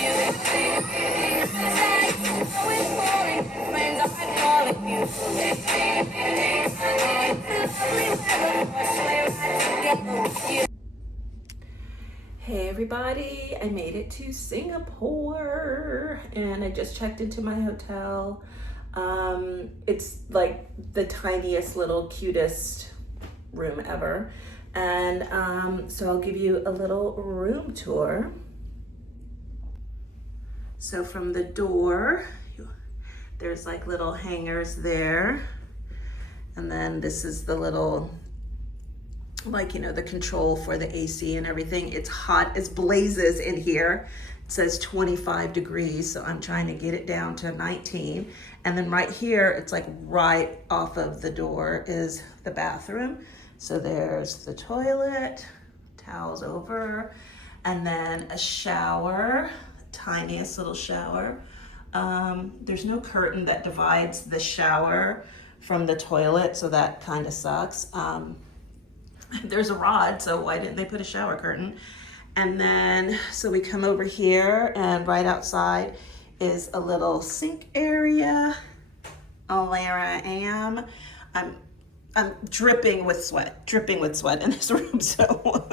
Hey everybody, I made it to Singapore and I just checked into my hotel. It's like the tiniest little cutest room ever. And so I'll give you a little room tour. So from the door, there's like little hangers there. And then this is the little, like, you know, the control for the AC and everything. It's hot as blazes in here. It says 25 degrees, so I'm trying to get it down to 19. And then right here, it's like right off of the door is the bathroom. So there's the toilet, towels over, and then a shower, tiniest little shower. There's no curtain that divides the shower from the toilet, so that kind of sucks. There's a rod, so why didn't they put a shower curtain? And then, so we come over here, and right outside is a little sink area. Oh, there I am. I'm dripping with sweat in this room. So,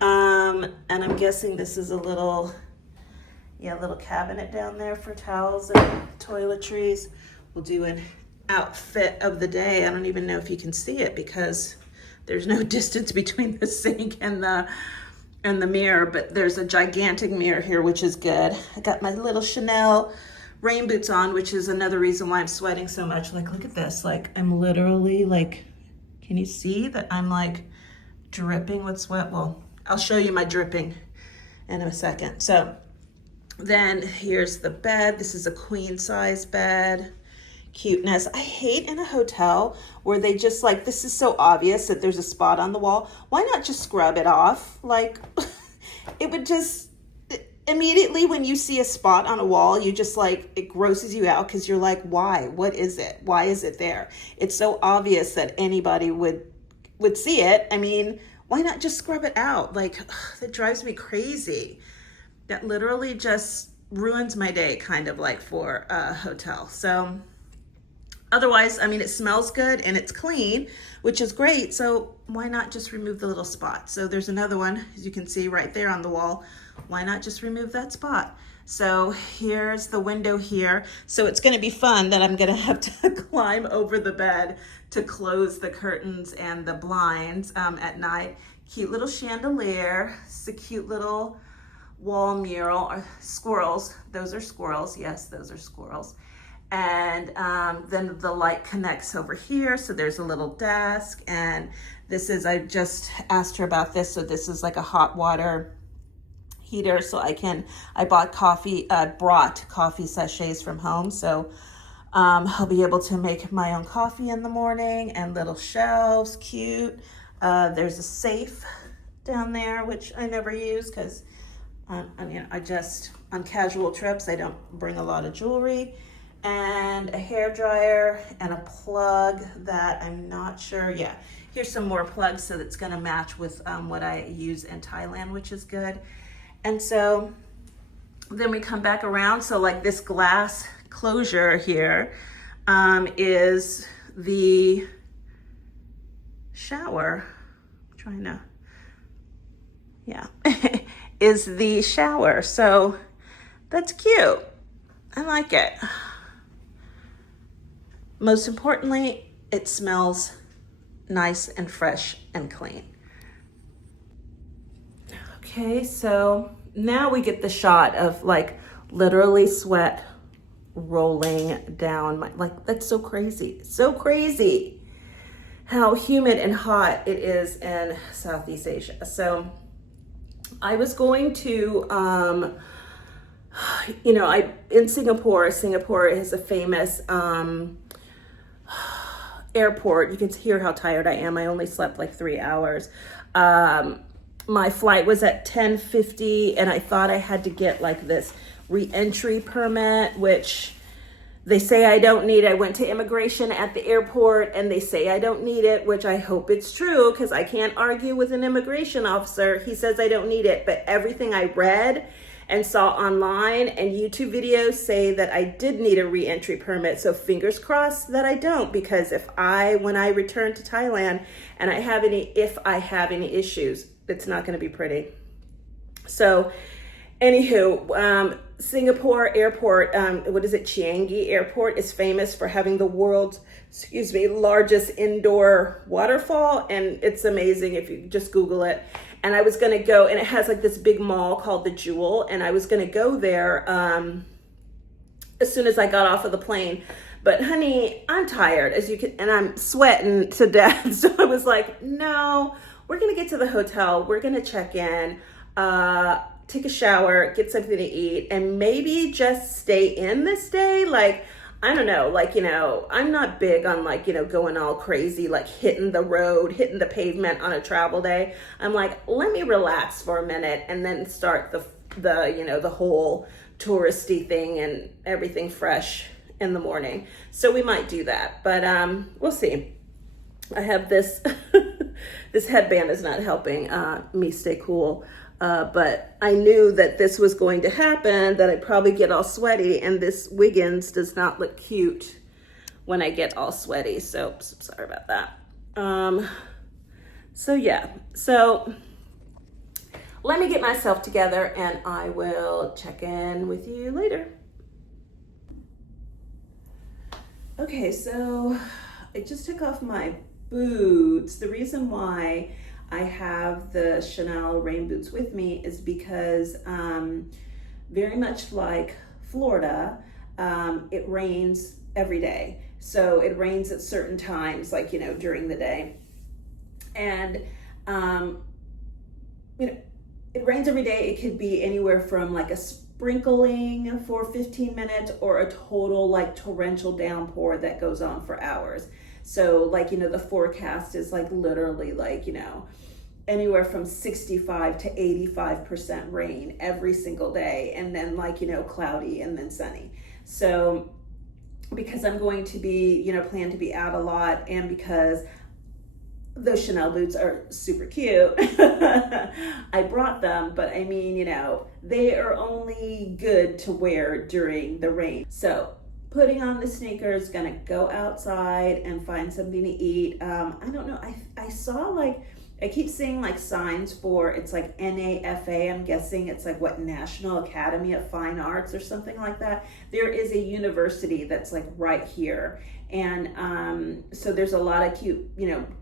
and I'm guessing this is a little cabinet down there for towels and toiletries. We'll do an outfit of the day. I don't even know if you can see it because there's no distance between the sink and the mirror, but there's a gigantic mirror here, which is good. I got my little Chanel rain boots on, which is another reason why I'm sweating so much. Like, look at this. Like, I'm literally like, can you see that I'm like dripping with sweat? Well, I'll show you my dripping in a second. So then here's the bed. This is a queen size bed. Cuteness. I hate in a hotel where they just like, this is so obvious that there's a spot on the wall. Why not just scrub it off? Like, it would just, immediately when you see a spot on a wall, you just like, it grosses you out because you're like, why? What is it? Why is it there? It's so obvious that anybody would see it. I mean, why not just scrub it out? Like, that drives me crazy. That literally just ruins my day, kind of like for a hotel. So otherwise, I mean, it smells good and it's clean, which is great. So why not just remove the little spot? So there's another one, as you can see right there on the wall. Why not just remove that spot? So here's the window here. So it's gonna be fun that I'm gonna have to climb over the bed to close the curtains and the blinds at night. Cute little chandelier. It's a cute little wall mural. Squirrels, those are squirrels. Yes, those are squirrels. And then the light connects over here. So there's a little desk, and this is, I just asked her about this. So this is like a hot water heater. So I brought coffee sachets from home. So I'll be able to make my own coffee in the morning, and little shelves, cute. There's a safe down there, which I never use because on casual trips, I don't bring a lot of jewelry. And a hair dryer and a plug that I'm not sure. Yeah, here's some more plugs, so that's gonna match with what I use in Thailand, which is good. And so then we come back around. So like this glass closure here is the shower. Is the shower. So that's cute. I like it. Most importantly, it smells nice and fresh and clean. Okay, so now we get the shot of like literally sweat rolling down my, like, that's so crazy. So crazy how humid and hot it is in Southeast Asia. So I was going to, in Singapore is a famous airport. You can hear how tired I am. I only slept like 3 hours. My flight was at 10:50, and I thought I had to get like this re-entry permit, which they say I don't need. I went to immigration at the airport and they say I don't need it, which I hope it's true because I can't argue with an immigration officer. He says I don't need it, but everything I read and saw online and YouTube videos say that I did need a re-entry permit. So fingers crossed that I don't, because when I return to Thailand and if I have any issues, it's not going to be pretty. So anywho, Singapore airport, Changi Airport is famous for having the world's, largest indoor waterfall. And it's amazing if you just Google it. And I was going to go, and it has like this big mall called the Jewel. And I was going to go there as soon as I got off of the plane. But honey, I'm tired, and I'm sweating to death. So I was like, no, we're going to get to the hotel. We're going to check in, take a shower, get something to eat, and maybe just stay in this day. Like, I don't know, I'm not big on going all crazy, like hitting the road, hitting the pavement on a travel day. I'm like, let me relax for a minute and then start the whole touristy thing and everything fresh in the morning. So we might do that, but we'll see. I have this, this headband is not helping me stay cool. But I knew that this was going to happen, that I'd probably get all sweaty, and this Wiggins does not look cute when I get all sweaty. So sorry about that. So let me get myself together and I will check in with you later. Okay, so I just took off my boots. The reason why I have the Chanel rain boots with me is because very much like Florida, it rains every day. So it rains at certain times, during the day. And, it rains every day. It could be anywhere from like a sprinkling for 15 minutes or a total torrential downpour that goes on for hours. So the forecast is literally anywhere from 65 to 85% rain every single day. And then cloudy and then sunny. So because I'm going to be, plan to be out a lot, and because those Chanel boots are super cute, I brought them, but I mean, they are only good to wear during the rain. So putting on the sneakers, gonna go outside and find something to eat. I don't know, I saw I keep seeing signs for, it's NAFA, I'm guessing it's National Academy of Fine Arts or something like that. There is a university that's right here. And so there's a lot of cute,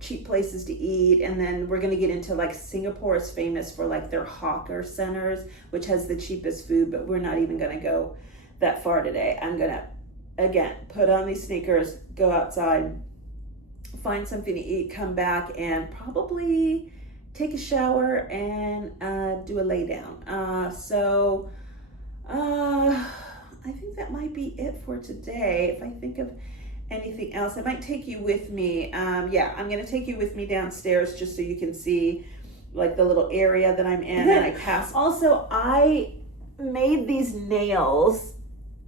cheap places to eat. And then we're gonna get into Singapore is famous for their hawker centers, which has the cheapest food, but we're not even gonna go that far today. I'm gonna, again, put on these sneakers, go outside, find something to eat, come back, and probably take a shower and do a lay down. I think that might be it for today. If I think of anything else, I might take you with me. I'm gonna take you with me downstairs just so you can see the little area that I'm in. And I pass. Also, I made these nails.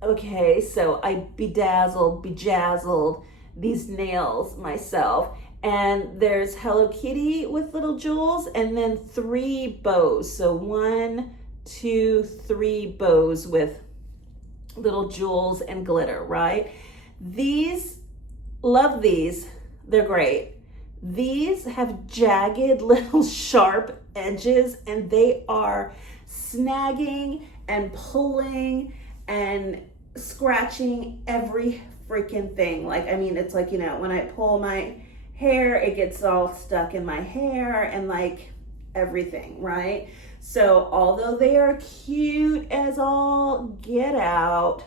Okay, so I bejazzled these nails myself, and there's Hello Kitty with little jewels, and then 3 bows. So 1, 2, 3 bows with little jewels and glitter, right? Love these, they're great. These have jagged little sharp edges, and they are snagging and pulling and scratching every freaking thing. It's when I pull my hair, it gets all stuck in my hair and everything, right? So although they are cute as all get out,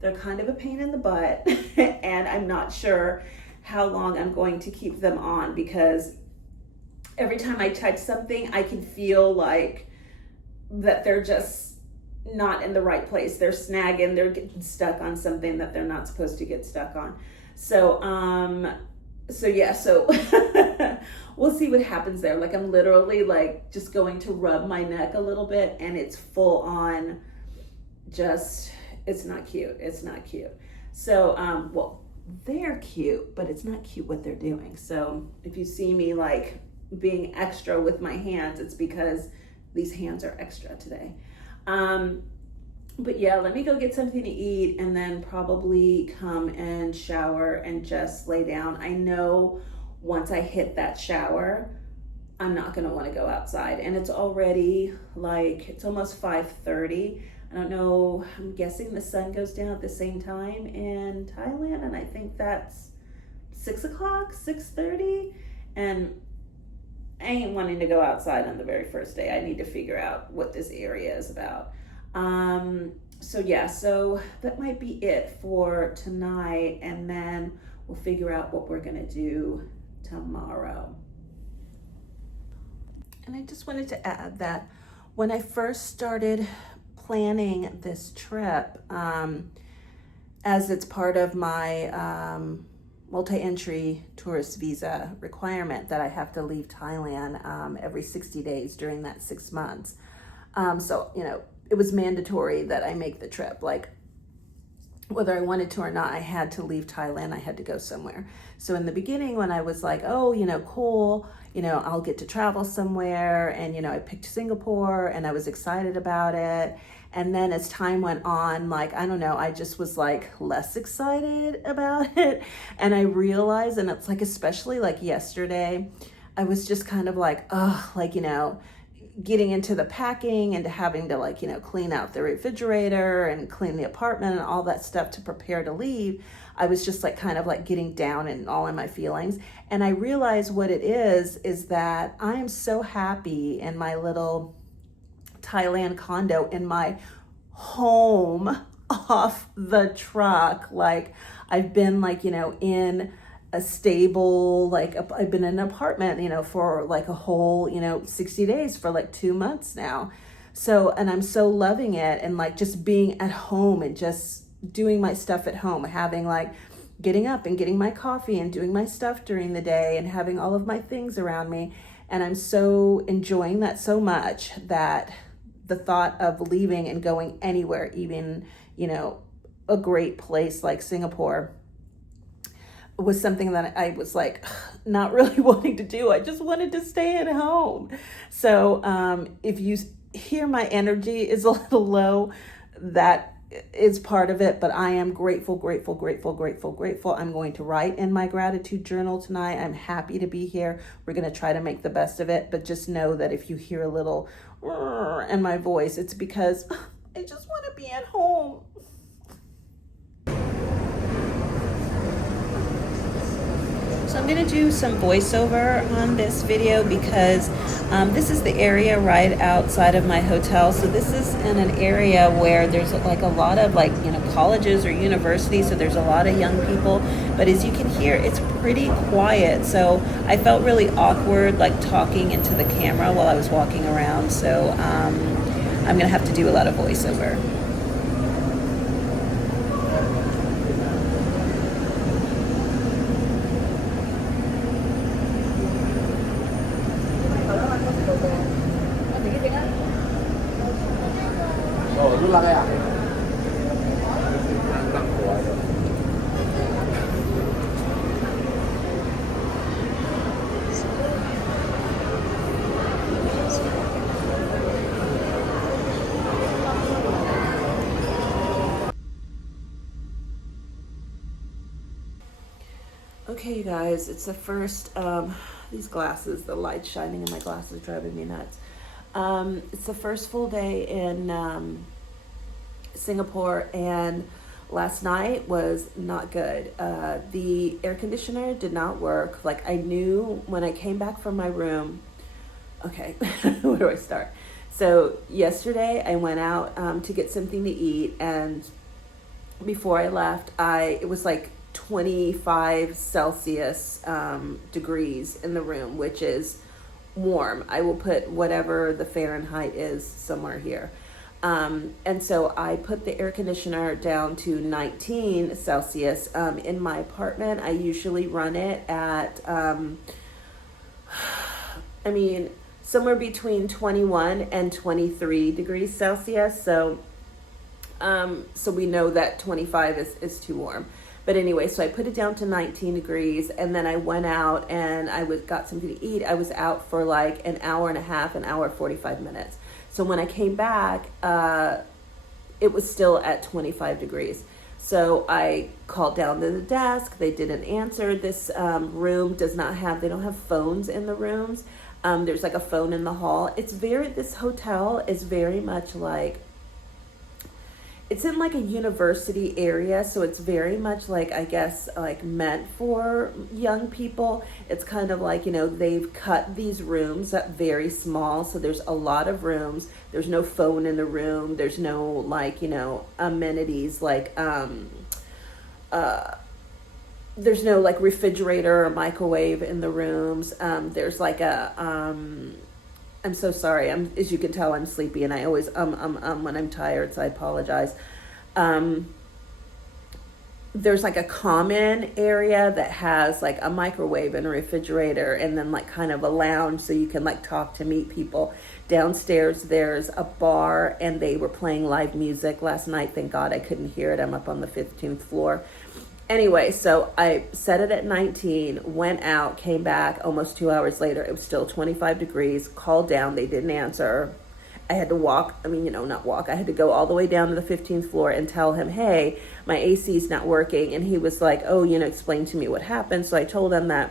they're kind of a pain in the butt. And I'm not sure how long I'm going to keep them on, because every time I touch something, I can feel that they're just not in the right place. They're snagging, they're getting stuck on something that they're not supposed to get stuck on. So we'll see what happens there. I'm literally just going to rub my neck a little bit, and it's full on it's not cute. It's not cute. So, they're cute, but it's not cute what they're doing. So if you see me being extra with my hands, it's because these hands are extra today. But yeah, let me go get something to eat and then probably come and shower and just lay down. I know once I hit that shower, I'm not gonna wanna go outside. And it's already like, it's almost 5:30. I don't know, I'm guessing the sun goes down at the same time in Thailand, and I think that's 6 o'clock, 6:30. And I ain't wanting to go outside on the very first day. I need to figure out what this area is about. So yeah, so that might be it for tonight, and then we'll figure out what we're gonna do tomorrow. And I just wanted to add that when I first started planning this trip, as it's part of my multi-entry tourist visa requirement that I have to leave Thailand every 60 days during that 6 months. So, you know, it was mandatory that I make the trip. Like, whether I wanted to or not, I had to leave Thailand. I had to go somewhere. So in the beginning, when I was like, oh, you know, cool, you know, I'll get to travel somewhere. And, you know, I picked Singapore and I was excited about it. And then as time went on, like, I don't know, I just was like less excited about it. And I realized, and it's like, especially like yesterday, I was just kind of like, oh, like, you know, getting into the packing and having to, like, you know, clean out the refrigerator and clean the apartment and all that stuff to prepare to leave. I was just like kind of like getting down and all in my feelings. And I realized what it is that I am so happy in my little Thailand condo, in my home off the truck. Like, I've been like, you know, in a stable, like I've been in an apartment, you know, for like a whole, you know, 60 days for like 2 months now. So, and I'm so loving it, and like just being at home and just doing my stuff at home, having like getting up and getting my coffee and doing my stuff during the day and having all of my things around me. And I'm so enjoying that so much that the thought of leaving and going anywhere, even, you know, a great place like Singapore, was something that I was like not really wanting to do. I just wanted to stay at home. So if you hear my energy is a little low, that is part of it, but I am grateful, grateful, grateful, grateful, grateful. I'm going to write in my gratitude journal tonight. I'm happy to be here. We're going to try to make the best of it, but just know that if you hear a little in my voice, it's because I just want to be at home. So I'm going to do some voiceover on this video because this is the area right outside of my hotel. So this is in an area where there's like a lot of, like, you know, colleges or universities. So there's a lot of young people. But as you can hear, it's pretty quiet. So I felt really awkward, like talking into the camera while I was walking around. So I'm going to have to do a lot of voiceover. Okay, you guys, it's the first, these glasses, the light shining in my glasses driving me nuts. It's the first full day in Singapore, and last night was not good. The air conditioner did not work. Like, I knew when I came back from my room. Okay, where do I start? So yesterday I went out to get something to eat, and before I left, it was like 25 Celsius degrees in the room, which is warm. I will put whatever the Fahrenheit is somewhere here. And so I put the air conditioner down to 19 Celsius. In my apartment, I usually run it at, somewhere between 21 and 23 degrees Celsius. So we know that 25 is too warm. But anyway, so I put it down to 19 degrees, and then I went out and got something to eat. I was out for like an hour and a half, an hour, 45 minutes. So when I came back, it was still at 25 degrees. So I called down to the desk. They didn't answer. This room does not have, they don't have phones in the rooms. There's like a phone in the hall. This hotel is very much like, it's in like a university area. So it's very much like, I guess, like meant for young people. It's kind of like, they've cut these rooms up very small. So there's a lot of rooms. There's no phone in the room. There's no like, amenities like, there's no like refrigerator or microwave in the rooms. There's like I'm so sorry. As you can tell, I'm sleepy, and I always when I'm tired, so I apologize. There's like a common area that has like a microwave and a refrigerator, and then like kind of a lounge so you can like talk to meet people. Downstairs, there's a bar, and they were playing live music last night. Thank God I couldn't hear it. I'm up on the 15th floor. Anyway, so I set it at 19, went out, came back almost 2 hours later. It was still 25 degrees, called down. They didn't answer. I had to walk. Not walk. I had to go all the way down to the 15th floor and tell him, hey, my AC is not working. And he was like, oh, explain to me what happened. So I told him that,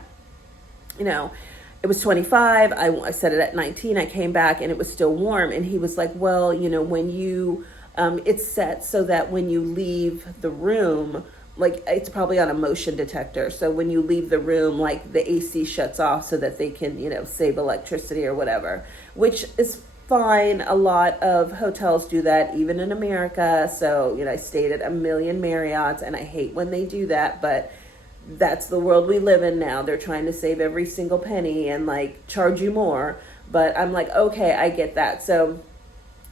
it was 25. I set it at 19. I came back and it was still warm. And he was like, well, when you, it's set so that when you leave the room, like it's probably on a motion detector. So when you leave the room, like the AC shuts off so that they can, save electricity or whatever, which is fine. A lot of hotels do that, even in America. So, I stayed at a million Marriotts, and I hate when they do that, but that's the world we live in now. They're trying to save every single penny and like charge you more. But I'm like, okay, I get that. So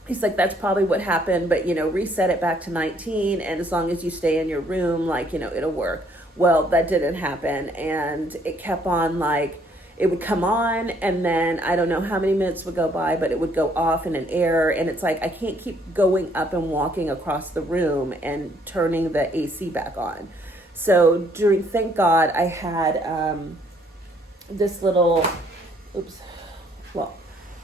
he's like, that's probably what happened, but, reset it back to 19. And as long as you stay in your room, like, it'll work. Well, that didn't happen. And it kept on like, it would come on, and then I don't know how many minutes would go by, but it would go off in an error. And it's like, I can't keep going up and walking across the room and turning the AC back on. So thank God I had this little,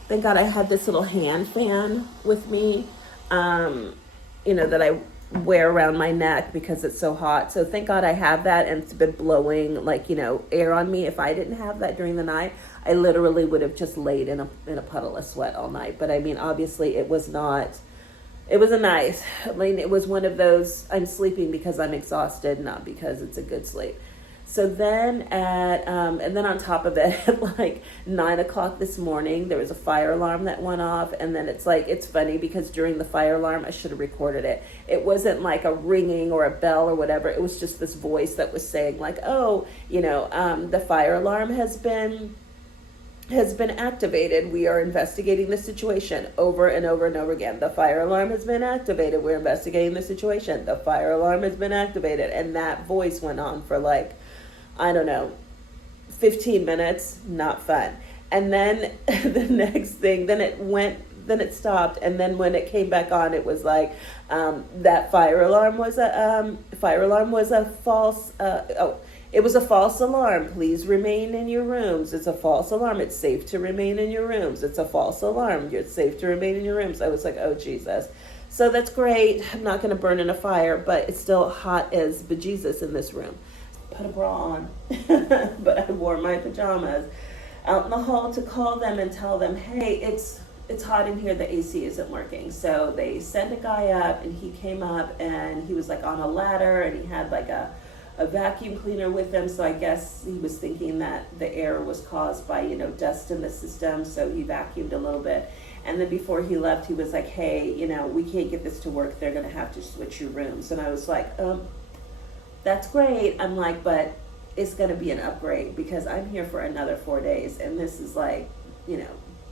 thank God I had this little hand fan with me, that I wear around my neck because it's so hot. So thank God I have that, and it's been blowing like, air on me. If I didn't have that during the night, I literally would have just laid in a puddle of sweat all night. But obviously it was nice. It was one of those, I'm sleeping because I'm exhausted, not because it's a good sleep. So then and then on top of it, at like 9 o'clock this morning, there was a fire alarm that went off. And then it's funny because during the fire alarm, I should have recorded it. It wasn't like a ringing or a bell or whatever. It was just this voice that was saying like, oh, the fire alarm has been activated. We are investigating the situation, over and over and over again. The fire alarm has been activated. We're investigating the situation. The fire alarm has been activated. And that voice went on for like, I don't know, 15 minutes, not fun. And then the next thing, then it stopped. And then when it came back on, it was like, that fire alarm was a false, it was a false alarm. Please remain in your rooms. It's a false alarm. It's safe to remain in your rooms. It's a false alarm. It's safe to remain in your rooms. I was like, oh, Jesus. So that's great. I'm not going to burn in a fire, but it's still hot as bejesus in this room. Put a bra on, but I wore my pajamas out in the hall to call them and tell them, hey, it's hot in here, the AC isn't working. So they sent a guy up, and he came up, and he was like on a ladder, and he had like a vacuum cleaner with him. So I guess he was thinking that the air was caused by, dust in the system. So he vacuumed a little bit. And then before he left, he was like, hey, we can't get this to work. They're going to have to switch your rooms. And I was like, that's great. I'm like, but it's going to be an upgrade because I'm here for another 4 days. And this is like,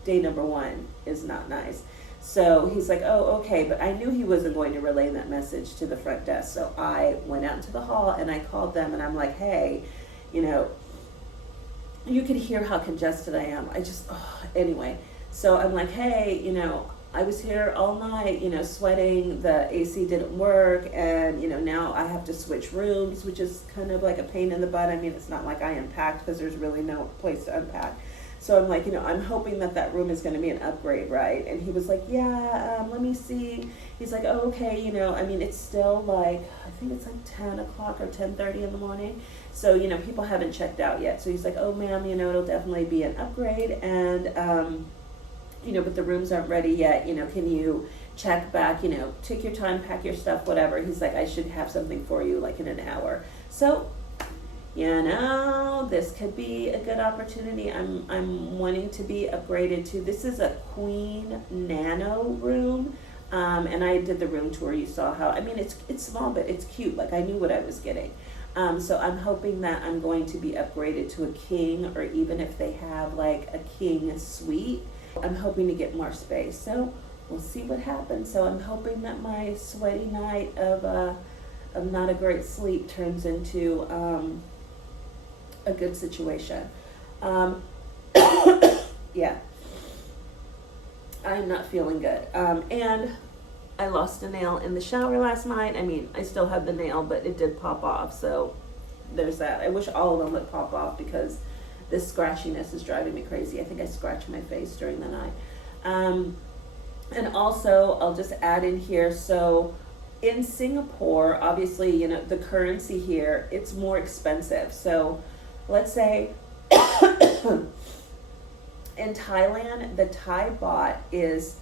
day number 1 is not nice. So he's like, oh, okay. But I knew he wasn't going to relay that message to the front desk. So I went out into the hall and I called them, and I'm like, hey, you could hear how congested I am. Anyway. So I'm like, hey, I was here all night, sweating, the AC didn't work, and, now I have to switch rooms, which is kind of like a pain in the butt. It's not like I unpacked because there's really no place to unpack. So I'm like, you know, I'm hoping that that room is going to be an upgrade, right? And he was like, yeah, let me see. He's like, oh, okay, you know, I mean, it's still like, I think it's like 10 o'clock or 10:30 in the morning. So, you know, people haven't checked out yet. So he's like, oh, ma'am, you know, it'll definitely be an upgrade. And, you know, but the rooms aren't ready yet. You know, can you check back, you know, take your time, pack your stuff, whatever. He's like, I should have something for you like in an hour. So, you know, this could be a good opportunity. I'm wanting to be upgraded to, this is a queen nano room. And I did the room tour. You saw how, I mean, it's small, but it's cute. Like, I knew what I was getting. So I'm hoping that I'm going to be upgraded to a king, or even if they have like a king suite, I'm hoping to get more space. So we'll see what happens. So I'm hoping that my sweaty night of not a great sleep turns into a good situation. Yeah, I'm not feeling good. And I lost a nail in the shower last night. I mean, I still have the nail, but it did pop off. So there's that. I wish all of them would pop off because this scratchiness is driving me crazy. I think I scratched my face during the night. And also, I'll just add in here, so in Singapore, obviously, you know, the currency here, it's more expensive. So let's say in Thailand, the Thai baht is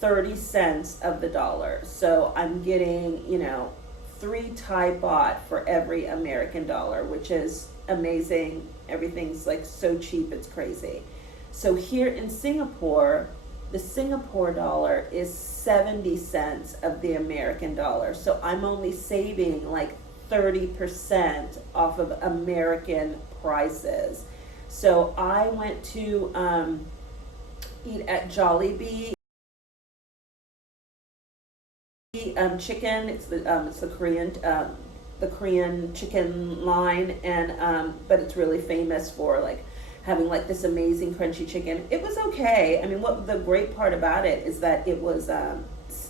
30 cents of the dollar. So I'm getting, you know, 3 Thai baht for every American dollar, which is amazing. Everything's like so cheap, it's crazy. So here in Singapore, the Singapore dollar is 70 cents of the American dollar. So I'm only saving like 30% off of American prices. So I went to eat at Jollibee. Chicken. It's the Korean chicken line, and but it's really famous for like having like this amazing crunchy chicken. It was okay. I mean, what the great part about it is that it was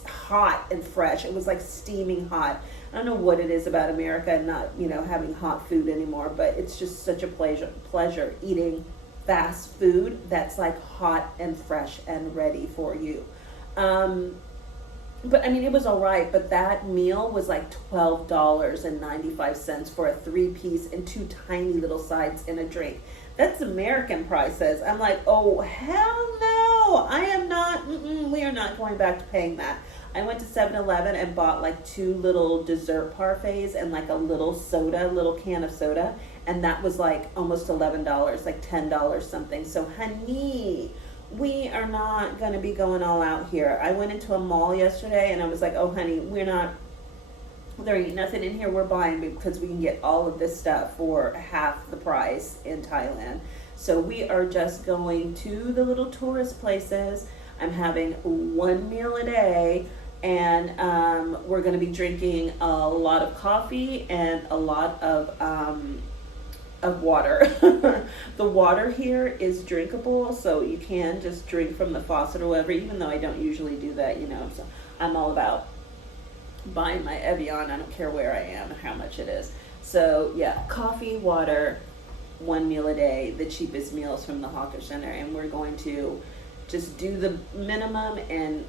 hot and fresh. It was like steaming hot. I don't know what it is about America and not, you know, having hot food anymore, but it's just such a pleasure eating fast food that's like hot and fresh and ready for you. But I mean, it was all right, but that meal was like $12.95 for a 3-piece and 2 tiny little sides and a drink. That's American prices. I'm like, oh, hell no. I am not, we are not going back to paying that. I went to 7-Eleven and bought like 2 little dessert parfaits and like a little can of soda. And that was like almost $11, like $10 something. So honey, we are not going to be going all out here. I went into a mall yesterday and I was like, oh honey, there ain't nothing in here we're buying because we can get all of this stuff for half the price in Thailand. So we are just going to the little tourist places. I'm having 1 meal a day, and we're going to be drinking a lot of coffee and a lot of water. The water here is drinkable, so you can just drink from the faucet or whatever, even though I don't usually do that, you know. So I'm all about buying my Evian. I don't care where I am and how much it is. So yeah, coffee, water, 1 meal a day, the cheapest meals from the Hawker Center, and we're going to just do the minimum and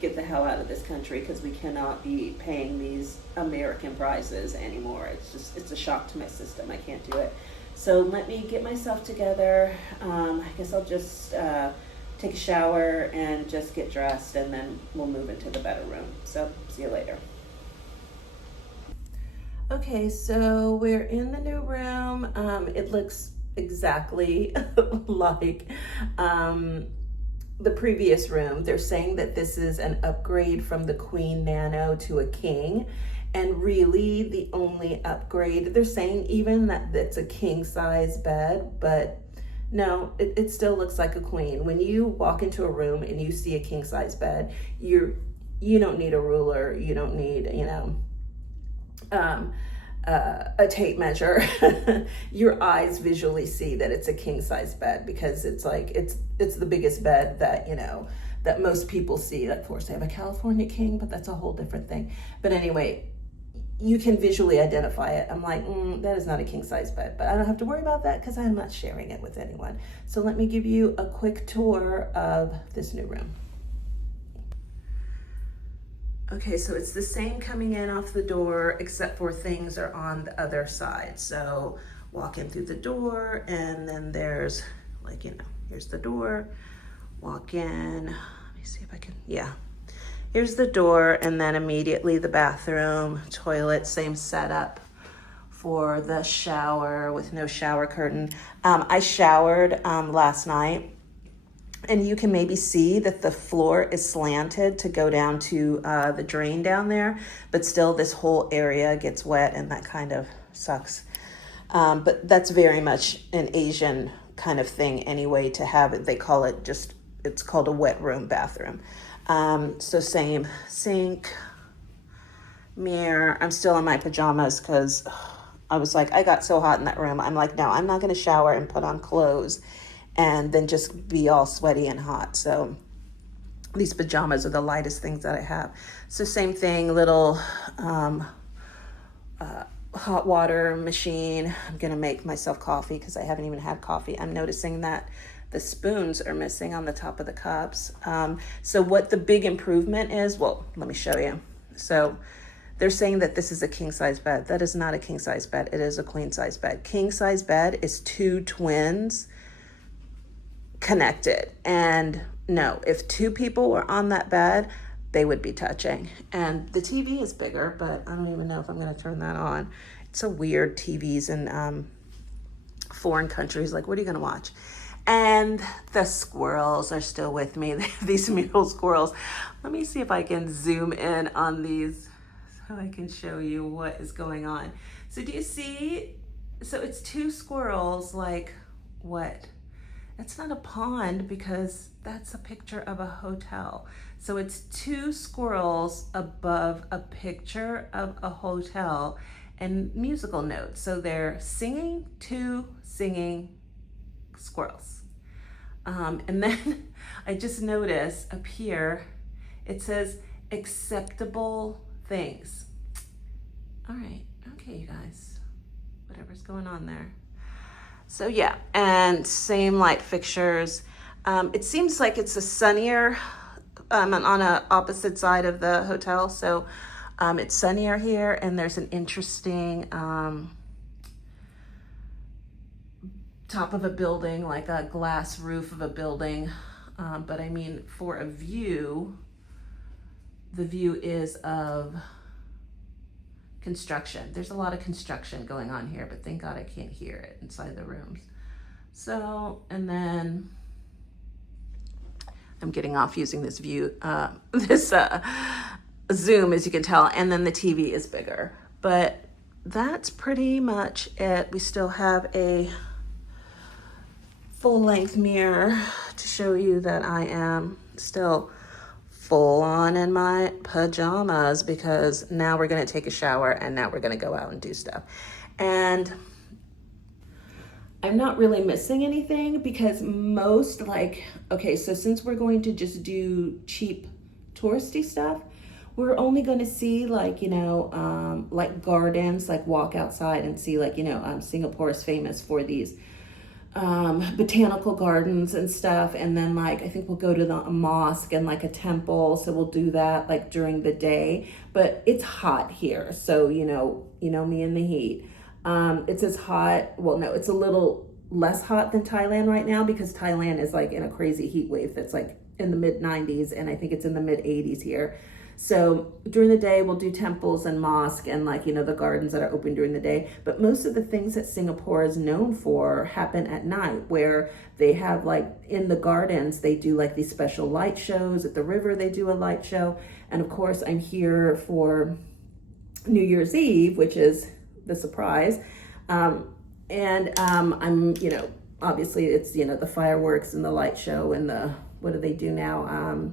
get the hell out of this country because we cannot be paying these American prices anymore. It's a shock to my system. I can't do it. So let me get myself together. I guess I'll just take a shower and just get dressed, and then we'll move into the better room. So see you later. Okay, so we're in the new room. It looks exactly like the previous room. They're saying that this is an upgrade from the Queen Nano to a King. And really the only upgrade, they're saying even that it's a king size bed, but no, it still looks like a queen. When you walk into a room and you see a king size bed, you don't need a ruler, you don't need, you know, a tape measure. Your eyes visually see that it's a king size bed because it's like, it's the biggest bed that, you know, that most people see. Of course, they have a California king, but that's a whole different thing. But anyway, you can visually identify it. I'm like, that is not a king size bed, but I don't have to worry about that because I'm not sharing it with anyone. So let me give you a quick tour of this new room. Okay, so it's the same coming in off the door, except for things are on the other side. So walk in through the door, and then there's like, you know, here's the door, walk in, let me see if I can, yeah. Here's the door, and then immediately the bathroom, toilet, same setup for the shower with no shower curtain. I showered last night, and you can maybe see that the floor is slanted to go down to the drain down there, but still this whole area gets wet, and that kind of sucks. But that's very much an Asian kind of thing anyway, to have it. They call it just, it's called a wet room bathroom. So same sink, mirror. I'm still in my pajamas because I was like, I got so hot in that room. I'm like, no, I'm not going to shower and put on clothes and then just be all sweaty and hot. So these pajamas are the lightest things that I have. So same thing, little hot water machine. I'm gonna make myself coffee because I haven't even had coffee. I'm noticing that the spoons are missing on the top of the cups. So what the big improvement is, well, let me show you. So they're saying that this is a king size bed. That is not a king size bed. It is a queen size bed. King size bed is two twins connected. And no, if two people were on that bed, they would be touching. And the TV is bigger, but I don't even know if I'm going to turn that on. It's so weird, TVs in foreign countries. Like, what are you going to watch? And the squirrels are still with me. These mule squirrels. Let me see if I can zoom in on these so I can show you what is going on. So do you see? So it's two squirrels, like what? It's not a pond because that's a picture of a hotel. So it's two squirrels above a picture of a hotel and musical notes. So they're singing, two singing squirrels. And then I just noticed up here, it says acceptable things. All right, okay, you guys, whatever's going on there. So yeah, and same light fixtures. It seems like it's a sunnier, on a opposite side of the hotel. So it's sunnier here, and there's an interesting top of a building, like a glass roof of a building. But I mean, for a view, the view is of construction. There's a lot of construction going on here, but thank God I can't hear it inside the rooms. So, and then I'm getting off using this view, Zoom, as you can tell, and then the TV is bigger. But that's pretty much it. We still have a full-length mirror to show you that I am still full on in my pajamas, because now we're going to take a shower and now we're going to go out and do stuff. And I'm not really missing anything because most, like, okay, so since we're going to just do cheap touristy stuff, we're only going to see, like, you know, like gardens, like walk outside and see, like, you know, Singapore is famous for these botanical gardens and stuff. And then, like, I think we'll go to the mosque and like a temple. So we'll do that like during the day, but it's hot here. So, you know me and the heat. It's as hot. Well, no, it's a little less hot than Thailand right now because Thailand is like in a crazy heat wave that's like in the mid 90s. And I think it's in the mid 80s here. So during the day, we'll do temples and mosque and, like, you know, the gardens that are open during the day. But most of the things that Singapore is known for happen at night, where they have, like, in the gardens, they do like these special light shows. At the river, they do a light show. And of course, I'm here for New Year's Eve, which is the surprise. I'm, you know, obviously it's, you know, the fireworks and the light show and the, what do they do now?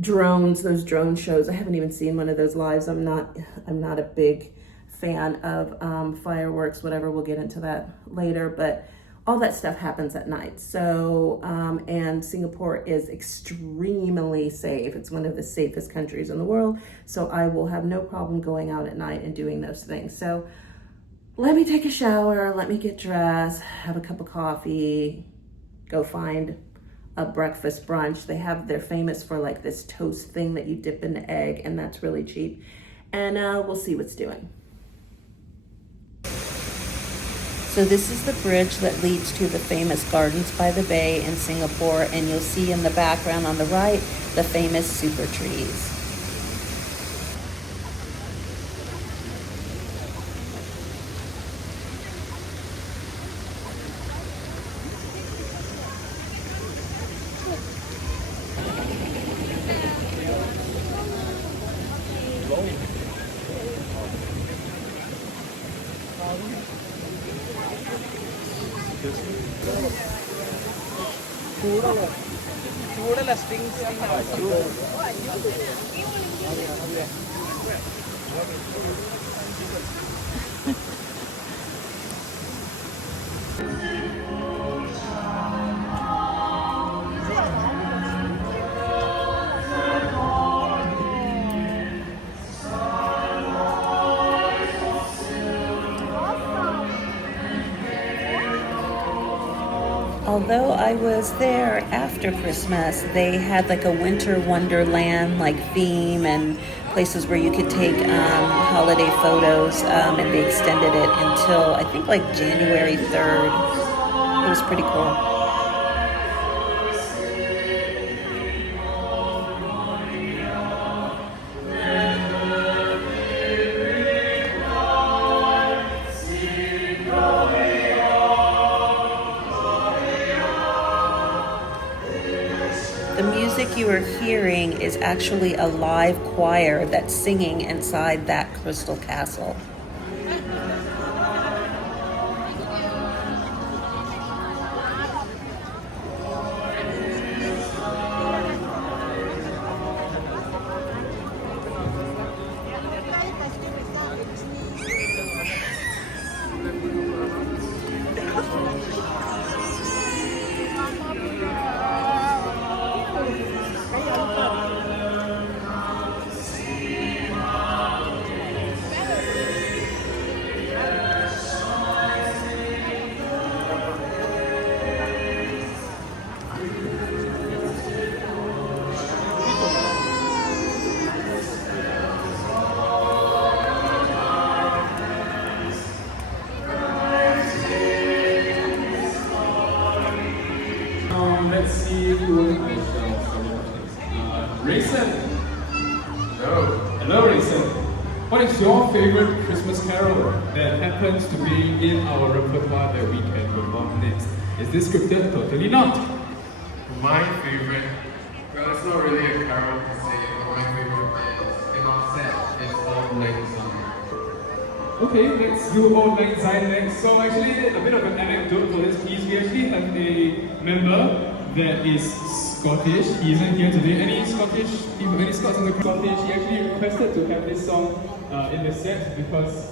Drones, those drone shows. I haven't even seen one of those lives. I'm not a big fan of fireworks, whatever. We'll get into that later. But all that stuff happens at night. So, and Singapore is extremely safe. It's one of the safest countries in the world. So I will have no problem going out at night and doing those things. So let me take a shower, let me get dressed, have a cup of coffee, go find a breakfast brunch. They're famous for like this toast thing that you dip in the egg, and that's really cheap. And we'll see what's doing. So this is the bridge that leads to the famous Gardens by the Bay in Singapore, and you'll see in the background on the right, the famous super trees. Although I was there after Christmas, they had like a winter wonderland like theme and places where you could take holiday photos, and they extended it until I think like January 3rd. It was pretty cool. The music you are hearing is actually a live choir that's singing inside that crystal castle. Let's see who I shall celebrate. Rayson. Hello. Hello, Rayson. What is your favorite Christmas carol that happens to be in our repertoire that we can perform next? Is this scripted? Totally not. My favorite, well, it's not really a carol per se, but my favorite is in our set. It's Old Lang Syne. Okay, let's do Old Lang Syne next. So actually, a bit of an anecdote for this piece. We actually have a member that is Scottish. He isn't here today. Any Scottish people, any Scots in the crowd? Scottish. He actually requested to have this song in the set because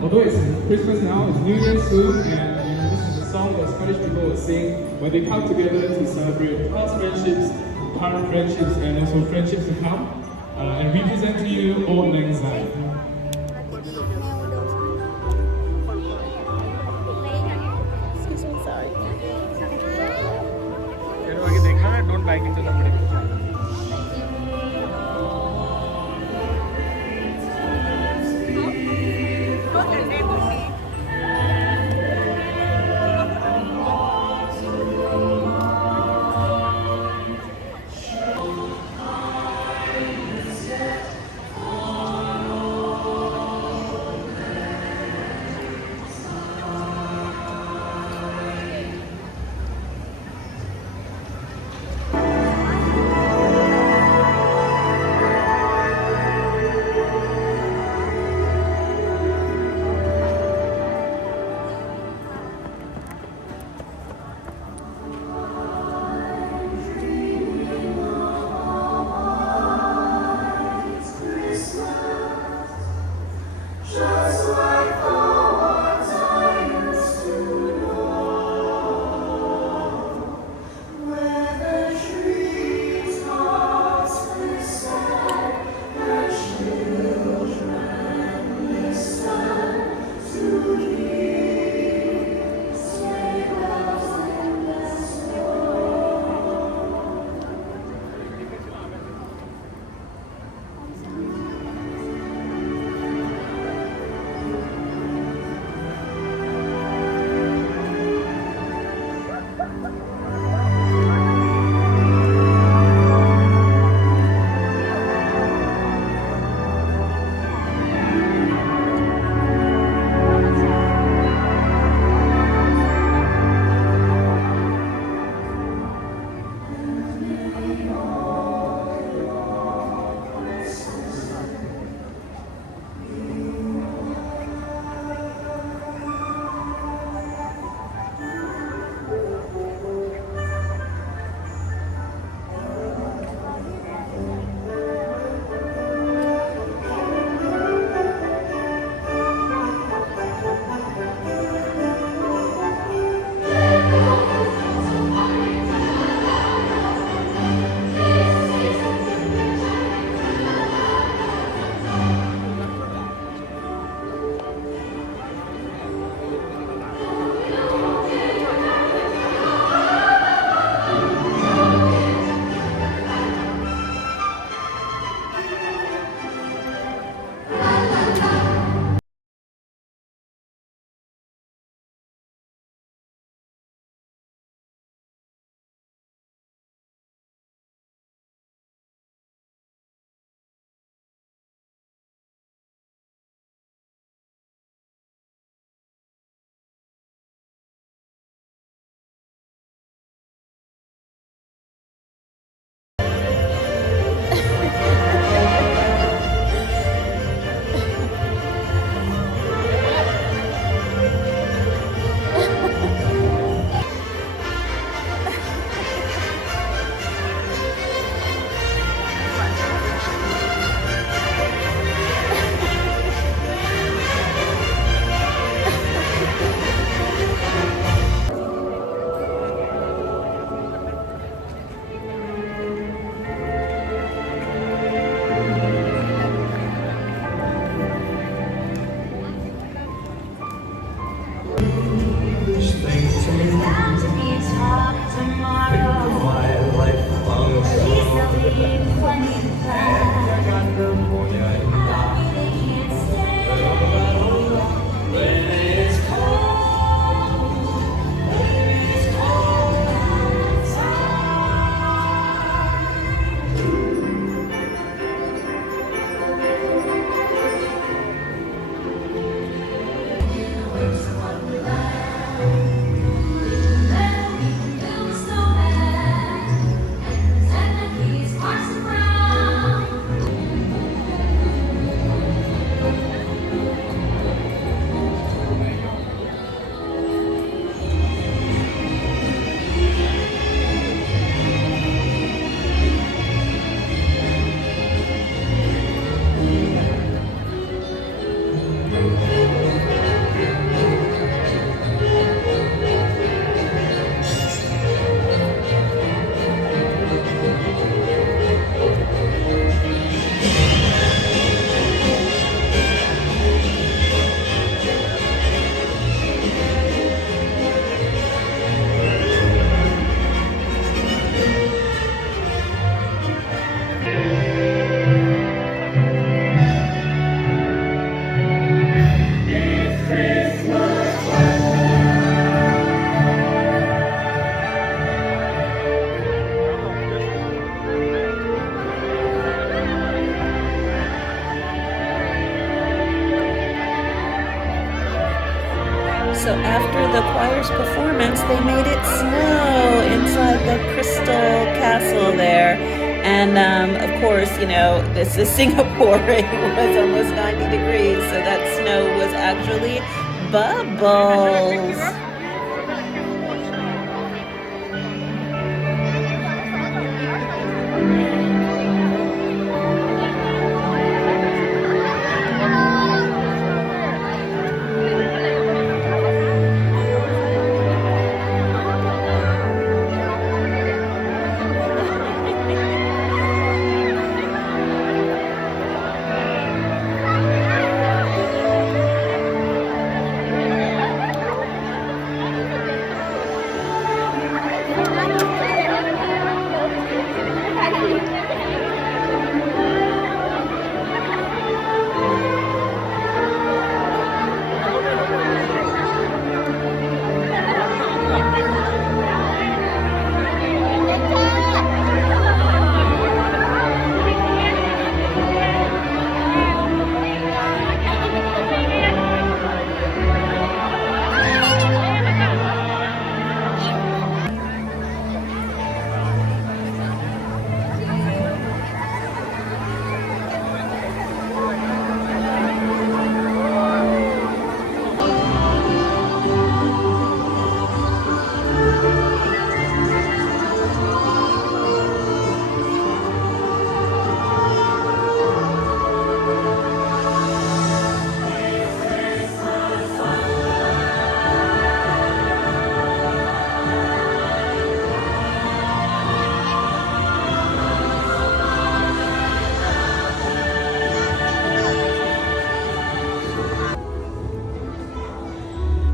although it's Christmas now, it's New Year soon, and this is a song that Scottish people will sing when they come together to celebrate past friendships, current friendships, and also friendships to come. And we present to you Old Lang Syne. Don't bike into somebody. chance they made it snow inside the crystal castle there. And of course, you know, this is Singapore. It was almost 90 degrees, so that snow was actually bubbles.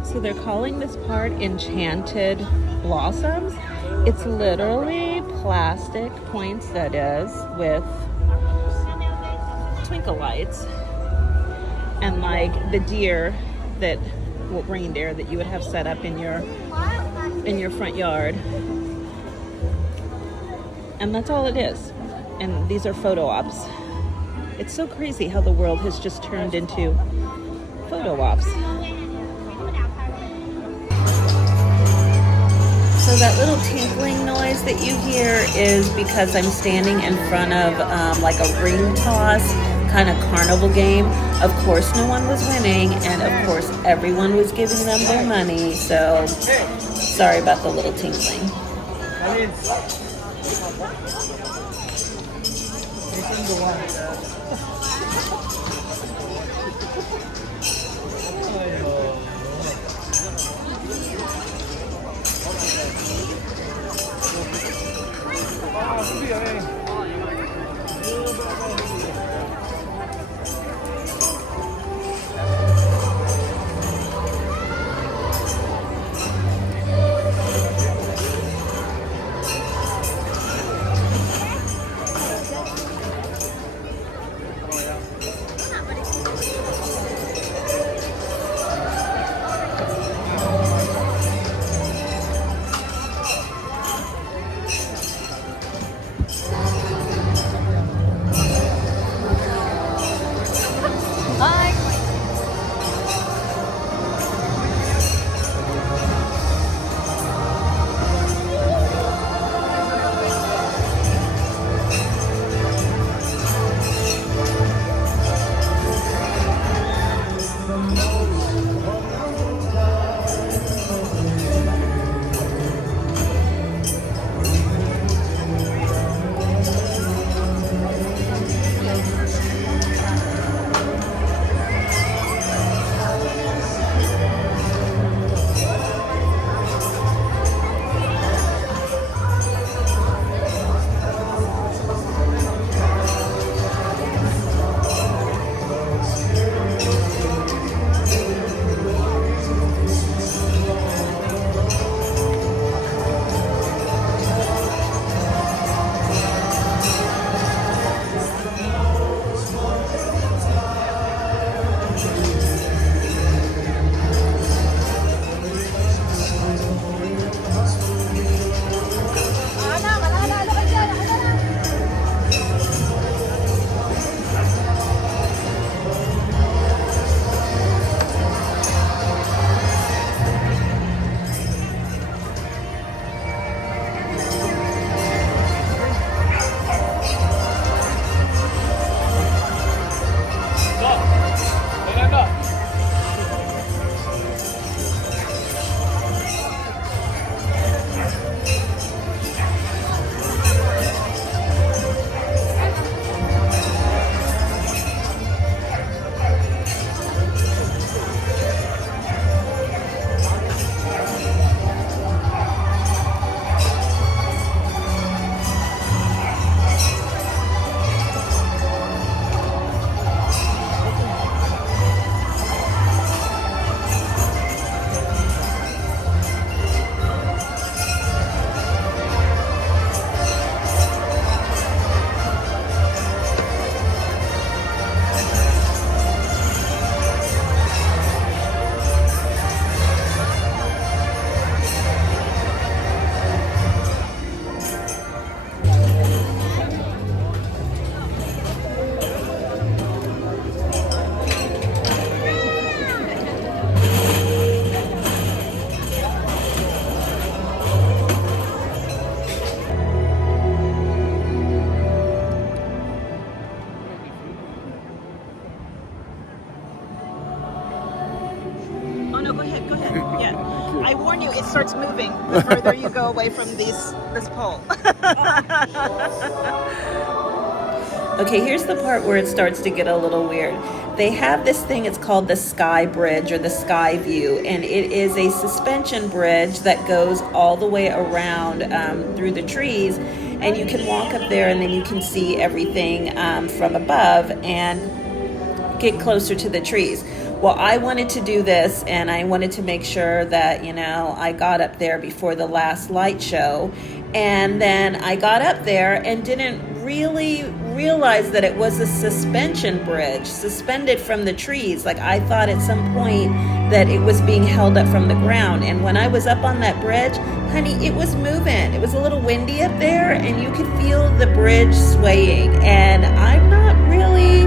So they're calling this part Enchanted Blossoms. It's literally plastic poinsettias with twinkle lights and like the deer that, well, reindeer that you would have set up in your front yard. And that's all it is. And these are photo ops. It's so crazy how the world has just turned into photo ops. So that little tinkling noise that you hear is because I'm standing in front of like a ring toss kind of carnival game. Of course, no one was winning, and of course, everyone was giving them their money. So sorry about the little tinkling. the further you go away from this pole. Okay, here's the part where it starts to get a little weird. They have this thing, it's called the Sky Bridge or the Sky View, and it is a suspension bridge that goes all the way around through the trees, and you can walk up there and then you can see everything from above and get closer to the trees. Well, I wanted to do this, and I wanted to make sure that, you know, I got up there before the last light show, and then I got up there and didn't really realize that it was a suspension bridge, suspended from the trees. Like, I thought at some point that it was being held up from the ground, and when I was up on that bridge, honey, it was moving. It was a little windy up there, and you could feel the bridge swaying, and I'm not really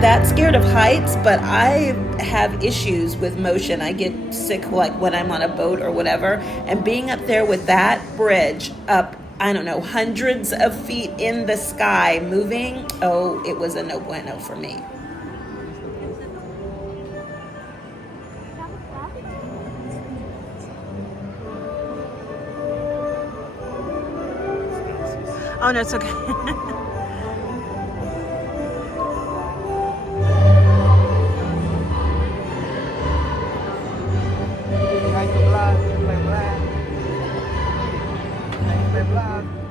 that scared of heights, but I have issues with motion. I get sick like when I'm on a boat or whatever, and being up there with that bridge up, I don't know, hundreds of feet in the sky moving, oh, it was a no bueno for me. Oh no, it's okay. Hai sebelah.